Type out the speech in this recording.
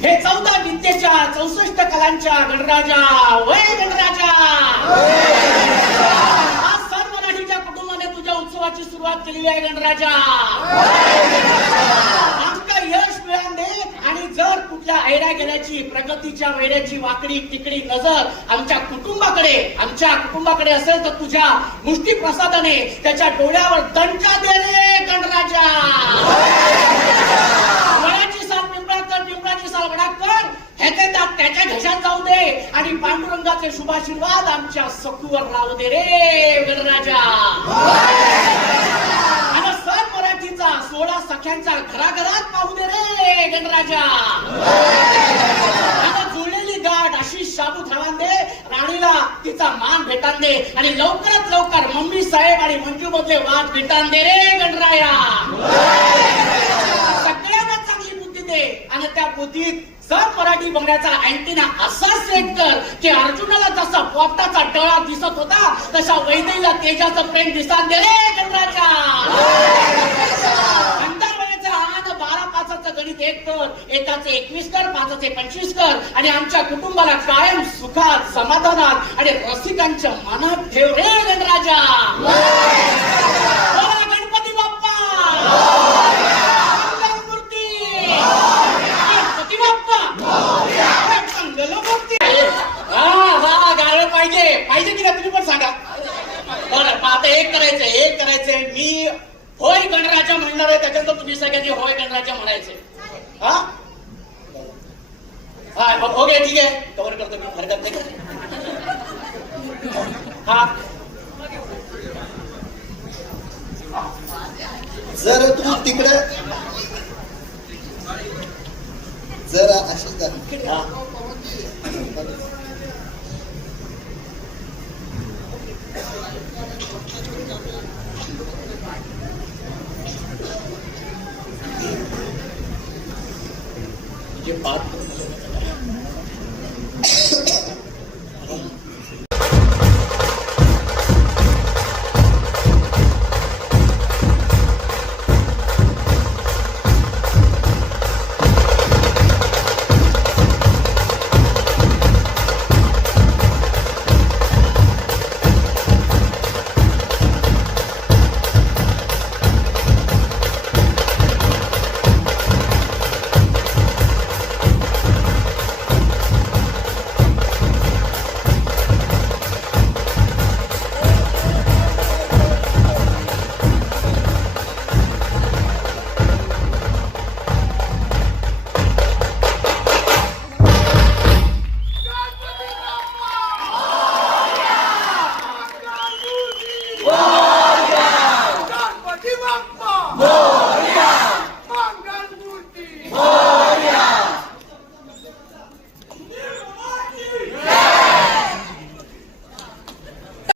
हे चौदा विद्येच्या चौसष्ट कलांच्या गणराजा वय गणराजा आज सर मराठीच्या कुटुंबाने तुझ्या उत्सवाची सुरुवात केलेली आहे गणराजा आमका यश मिळान दे आणि जर कुठल्या ऐऱ्या गेल्याची प्रगतीच्या वेड्याची वाकडी तिकडी नजर आमच्या कुटुंबाकडे आमच्या कुटुंबाकडे असेल तर तुझ्या मुष्टी प्रसादाने त्याच्या डोळ्यावर दंडा दे रे! त्याच्या घशात जाऊ दे. आणि पांडुरंगाचे शुभाशीर्वाद आमच्या सखूवर राहू दे रे गणराजा. आणि मराठीचा सोळा सख्यांचा घराघरात पाहू दे रे गणराजा. आणि जुळलेली गाठ अशी शाबू ठेवान दे राणीला तिचा मान भेटान दे आणि लवकरात लवकर मम्मी साहेब आणि मंजू मधले वाद भेटान दे रे गणराया सगळ्यांना चांगली बुद्धी दे आणि त्या बुद्धीत सर बघण्याचा बंगल्याचा अँटिना असा सेट कर की अर्जुनाला जसा पोपटाचा डळा दिसत होता तसा वैदेहीला तेजाचं प्रेम दिसात दे रे चंद्राच्या बारा पाचाचं गणित एक कर एकाचे एकवीस कर पाचाचे पंचवीस कर आणि आमच्या कुटुंबाला कायम सुखात समाधानात आणि रसिकांच्या मनात ठेव रे गणराजा तुम्ही पण सांगा. बरं मग आता एक करायचंय एक करायचंय. मी होय गणराजा म्हणणार आहे त्याच्यानंतर तुम्ही सगळ्यांनी होय गणराजा म्हणायचे हा? हा हो- ओके ठीक आहे. कव्हर करतो मी हरकत नाही. हा. जर तू तिकडे. जरा अशी झाली हा जे 노!